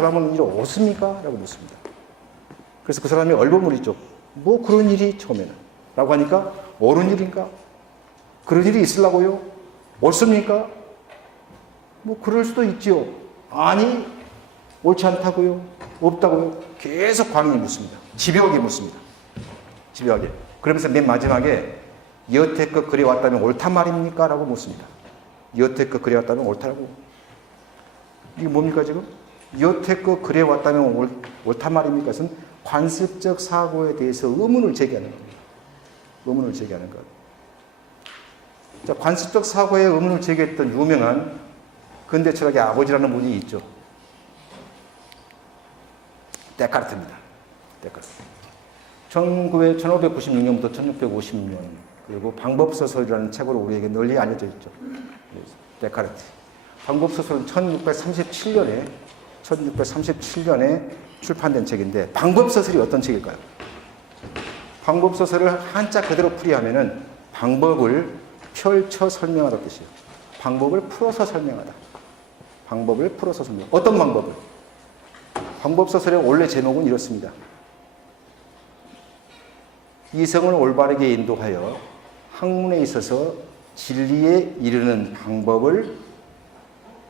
잡아먹는 일이 없습니까? 라고 묻습니다. 그래서 그 사람이 얼버무리죠. 뭐 그런 일이 처음에는 라고 하니까 옳은 일인가? 그런 일이 있으려고요? 옳습니까? 뭐 그럴 수도 있지요. 아니 옳지 않다고요? 없다고요? 계속 광인이 묻습니다. 집요하게 묻습니다. 집요하게. 그러면서 맨 마지막에 여태껏 그래왔다면 옳단 말입니까? 라고 묻습니다. 여태껏 그래왔다면 옳다고. 이게 뭡니까 지금? 여태껏 그래왔다면 옳단 말입니까? 그것은 관습적 사고에 대해서 의문을 제기하는 겁니다. 의문을 제기하는 것. 자, 관습적 사고에 의문을 제기했던 유명한 근대 철학의 아버지라는 분이 있죠. 데카르트입니다. 데카르트. 1596년부터 1656년 그리고 방법소설이라는 책으로 우리에게 널리 알려져 있죠. 데카르트. 방법소설은 1637년에 출판된 책인데 방법소설이 어떤 책일까요? 방법소설을 한자 그대로 풀이하면은 방법을 펼쳐 설명하다 뜻이에요. 방법을 풀어서 설명하다. 방법을 풀어서 설명. 어떤 방법을? 방법소설의 원래 제목은 이렇습니다. 이성을 올바르게 인도하여 학문에 있어서 진리에 이르는 방법을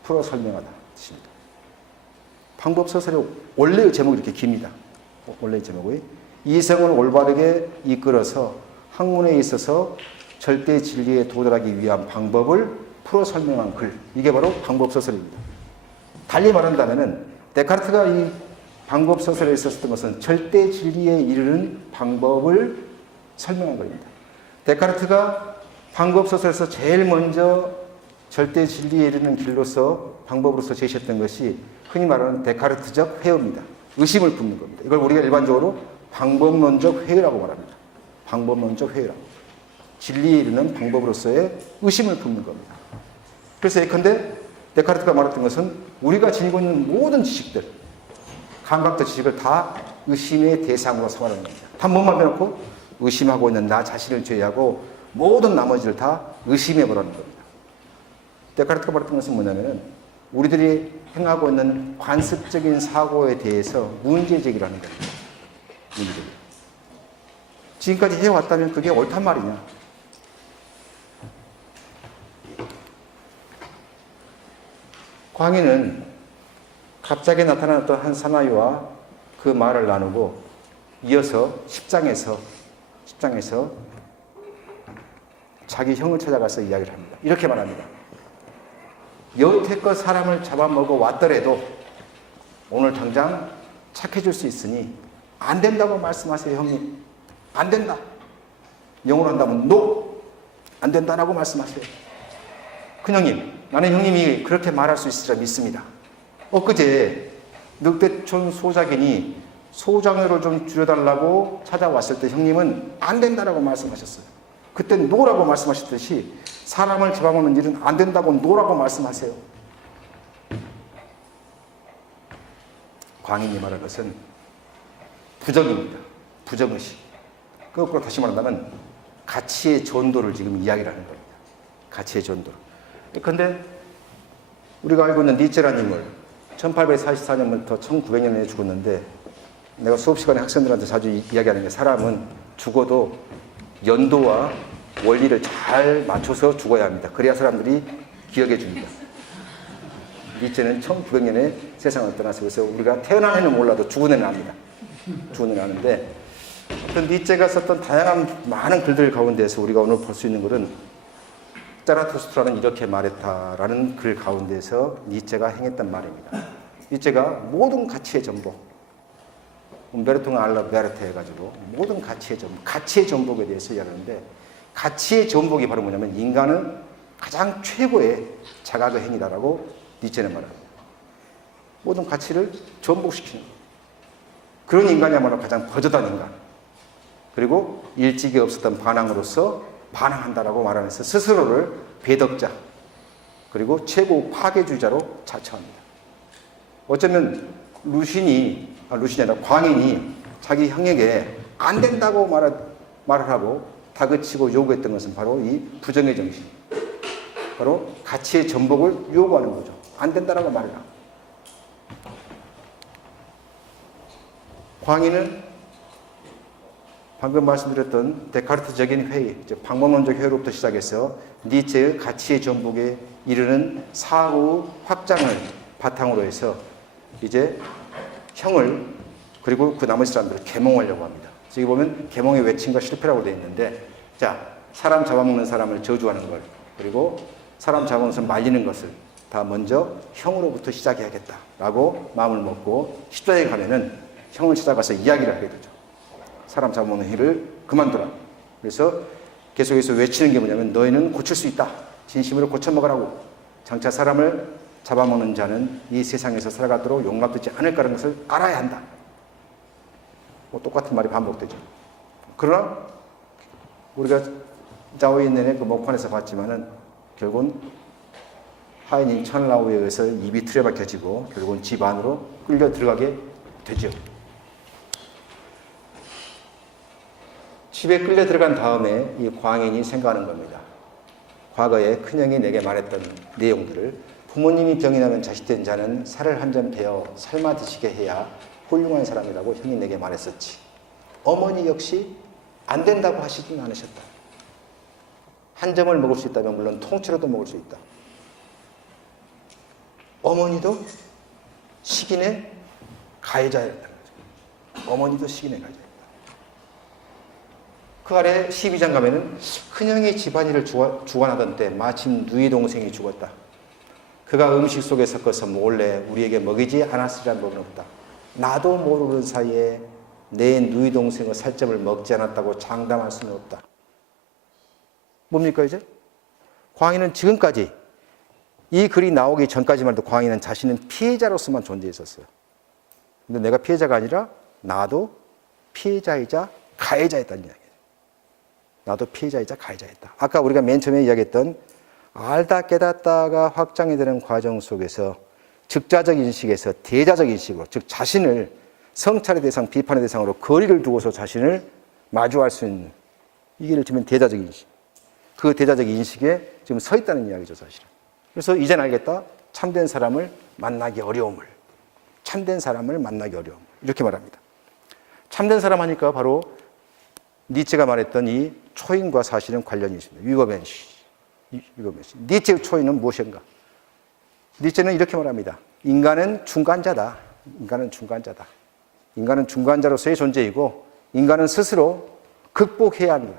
풀어 설명하다 뜻입니다. 방법소설의 원래의 제목이 이렇게 깁니다. 원래의 제목이 이성을 올바르게 이끌어서 학문에 있어서 절대 진리에 도달하기 위한 방법을 풀어 설명한 글. 이게 바로 방법소설입니다. 달리 말한다면 데카르트가 이 방법소설에 있었던 것은 절대 진리에 이르는 방법을 설명한 겁니다. 데카르트가 방법소설에서 제일 먼저 절대 진리에 이르는 길로서 방법으로서 제시했던 것이 흔히 말하는 데카르트적 회의입니다. 의심을 품는 겁니다. 이걸 우리가 일반적으로 방법론적 회의라고 말합니다. 방법론적 회의라고. 진리에 이르는 방법으로서의 의심을 품는 겁니다. 그래서 예컨대 데카르트가 말했던 것은 우리가 지니고 있는 모든 지식들, 감각적 지식을 다 의심의 대상으로 삼아라는 겁니다. 한 번만 빼놓고 의심하고 있는 나 자신을 제외하고 모든 나머지를 다 의심해보라는 겁니다. 데카르트가 말했던 것은 뭐냐면은 우리들이 행하고 있는 관습적인 사고에 대해서 문제 제기를 하는 겁니다. 문제 제기. 지금까지 해왔다면 그게 옳단 말이냐? 광인은 갑자기 나타난 어떤 한 사나이와 그 말을 나누고 이어서 10장에서 자기 형을 찾아가서 이야기를 합니다. 이렇게 말합니다. 여태껏 사람을 잡아먹어 왔더라도 오늘 당장 착해질 수 있으니 안 된다고 말씀하세요, 형님. 안 된다. 영어로 한다면 no. 안 된다라고 말씀하세요. 큰형님, 나는 형님이 그렇게 말할 수 있으리라 믿습니다. 엊그제 늑대촌 소작인이 소장료를 좀 줄여달라고 찾아왔을 때 형님은 안 된다라고 말씀하셨어요. 그때 노라고 말씀하셨듯이 사람을 잡아먹는 일은 안 된다고 노라고 말씀하세요. 광인이 말할 것은 부정입니다. 부정의식. 거꾸로 다시 말한다면 가치의 전도를 지금 이야기를 하는 겁니다. 가치의 전도. 그런데 우리가 알고 있는 니체라는 인물 1844년부터 1900년에 죽었는데 내가 수업 시간에 학생들한테 자주 이야기하는 게 사람은 죽어도 연도와 원리를 잘 맞춰서 죽어야 합니다. 그래야 사람들이 기억해 줍니다. 니체는 1900년에 세상을 떠나서 그래서 우리가 태어난 해는 몰라도 죽은 해는 압니다. 죽은 해는 아는데 어떤 니체가 썼던 다양한 많은 글들 가운데서 우리가 오늘 볼 수 있는 글은 자라투스트라는 이렇게 말했다라는 글 가운데서 니체가 행했던 말입니다. 니체가 모든 가치의 전복, umberto 알라 베르테 해가지고 모든 가치의 전복, 가치의 전복에 대해서 이야기하는데 가치의 전복이 바로 뭐냐면 인간은 가장 최고의 자각의 행위다라고 니체는 말합니다. 모든 가치를 전복시키는 그런 인간이야말로 가장 버젓한 인간. 그리고 일찍이 없었던 반항으로서 반항한다라고 말하면서 스스로를 배덕자 그리고 최고 파괴주의자로 자처합니다. 어쩌면 루신이 아니라 광인이 자기 형에게 안 된다고 말을 하고 다그치고 요구했던 것은 바로 이 부정의 정신, 바로 가치의 전복을 요구하는 거죠. 안 된다라고 말해라. 광인은 방금 말씀드렸던 데카르트적인 회의, 방법론적 회의로부터 시작해서 니체의 가치의 전복에 이르는 사후 확장을 바탕으로 해서 이제 형을 그리고 그 나머지 사람들을 계몽하려고 합니다. 여기 보면 계몽의 외침과 실패라고 되어 있는데, 자, 사람 잡아먹는 사람을 저주하는 걸, 그리고 사람 잡아먹는 말리는 것을 다 먼저 형으로부터 시작해야겠다라고 마음을 먹고 십자가에 가면은 형을 찾아가서 이야기를 하게 되죠. 사람 잡아먹는 일을 그만두라. 그래서 계속해서 외치는 게 뭐냐면 너희는 고칠 수 있다. 진심으로 고쳐먹으라고. 장차 사람을 잡아먹는 자는 이 세상에서 살아가도록 용납되지 않을 거라는 것을 알아야 한다. 뭐 똑같은 말이 반복되죠. 그러나 우리가 자오인 내내 그 목판에서 봤지만은 결국은 하인인 천라오에 의해서 입이 틀에 박혀지고 결국은 집 안으로 끌려 들어가게 되죠. 집에 끌려 들어간 다음에 이 광인이 생각하는 겁니다. 과거에 큰형이 내게 말했던 내용들을, 부모님이 병이 나면 자식된 자는 살을 한 점 베어 삶아 드시게 해야 훌륭한 사람이라고 형이 내게 말했었지. 어머니 역시 안 된다고 하시진 않으셨다. 한 점을 먹을 수 있다면 물론 통째로도 먹을 수 있다. 어머니도 식인의 가해자였다는 거죠. 어머니도 식인의 가해자였다. 그 아래 12장 가면은 큰형이 집안일을 주관하던 때 마침 누이 동생이 죽었다. 그가 음식 속에 섞어서 몰래 우리에게 먹이지 않았으리란 법은 없다. 나도 모르는 사이에 내 누이 동생의 살점을 먹지 않았다고 장담할 수는 없다. 뭡니까 이제? 광인은 지금까지 이 글이 나오기 전까지만 해도 광인은 자신은 피해자로서만 존재했었어요. 근데 내가 피해자가 아니라 나도 피해자이자 가해자였다는 이야기예요. 나도 피해자이자 가해자였다. 아까 우리가 맨 처음에 이야기했던 알다 깨닫다가 확장이 되는 과정 속에서 즉자적 인식에서 대자적 인식으로, 즉 자신을 성찰의 대상, 비판의 대상으로 거리를 두고서 자신을 마주할 수 있는, 이게 지금 대자적 인식. 그 대자적 인식에 지금 서 있다는 이야기죠, 사실은. 그래서 이젠 알겠다. 참된 사람을 만나기 어려움을. 참된 사람을 만나기 어려움. 이렇게 말합니다. 참된 사람 하니까 바로 니체가 말했던 이 초인과 사실은 관련이 있습니다. 위거벤시. 니체의 초인은 무엇인가? 니체는 이렇게 말합니다. 인간은 중간자다. 인간은 중간자다. 인간은 중간자로서의 존재이고 인간은 스스로 극복해야 한다.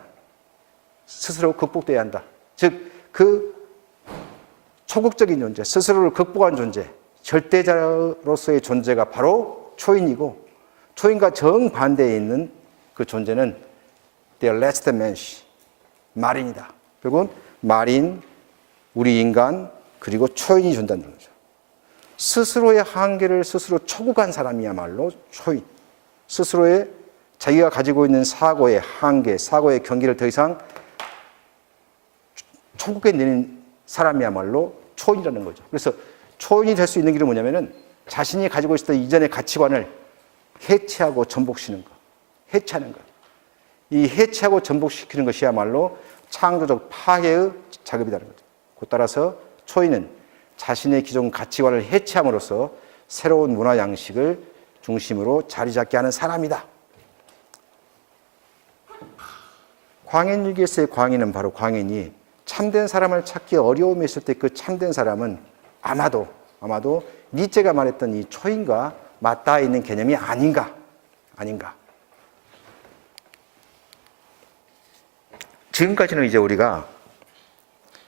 스스로 극복돼야 한다. 즉, 그 초극적인 존재, 스스로를 극복한 존재, 절대자로서의 존재가 바로 초인이고, 초인과 정반대에 있는 그 존재는 The last man's 말인이다. 결국은 말인, 우리 인간, 그리고 초인이 존재한다는 거죠. 스스로의 한계를 스스로 초국한 사람이야말로 초인. 스스로의 자기가 가지고 있는 사고의 한계, 사고의 경계를 더 이상 초국해내는 사람이야말로 초인이라는 거죠. 그래서 초인이 될 수 있는 길은 뭐냐면은 자신이 가지고 있었던 이전의 가치관을 해체하고 전복시키는 거. 해체하는 거. 이 해체하고 전복시키는 것이야말로 창조적 파괴의 작업이라는 거죠. 그 따라서 초인은 자신의 기존 가치관을 해체함으로써 새로운 문화 양식을 중심으로 자리 잡게 하는 사람이다. 광인일기에서의 광인은 바로 광인이 참된 사람을 찾기 어려움이 있을 때 그 참된 사람은 아마도 니체가 말했던 이 초인과 맞닿아 있는 개념이 아닌가. 지금까지는 이제 우리가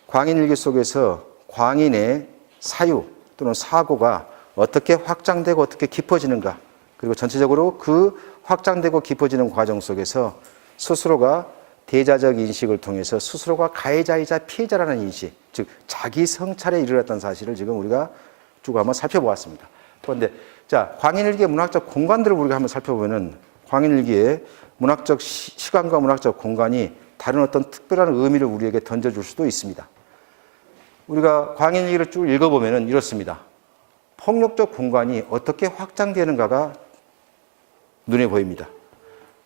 광인일기 속에서 광인의 사유 또는 사고가 어떻게 확장되고 어떻게 깊어지는가, 그리고 전체적으로 그 확장되고 깊어지는 과정 속에서 스스로가 대자적 인식을 통해서 스스로가 가해자이자 피해자라는 인식, 즉 자기 성찰에 이르렀다는 사실을 지금 우리가 쭉 한번 살펴보았습니다. 그런데 자, 광인일기의 문학적 공간들을 우리가 한번 살펴보면은 광인일기의 문학적 시간과 문학적 공간이 다른 어떤 특별한 의미를 우리에게 던져줄 수도 있습니다. 우리가 광인일기를 쭉 읽어보면은 이렇습니다. 폭력적 공간이 어떻게 확장되는가가 눈에 보입니다.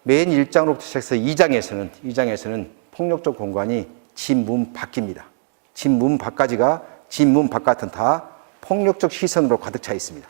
맨 1장으로부터 시작해서 2장에서는 폭력적 공간이 집 문 밖입니다. 집 문 밖까지가 집 문 바깥은 다 폭력적 시선으로 가득 차 있습니다.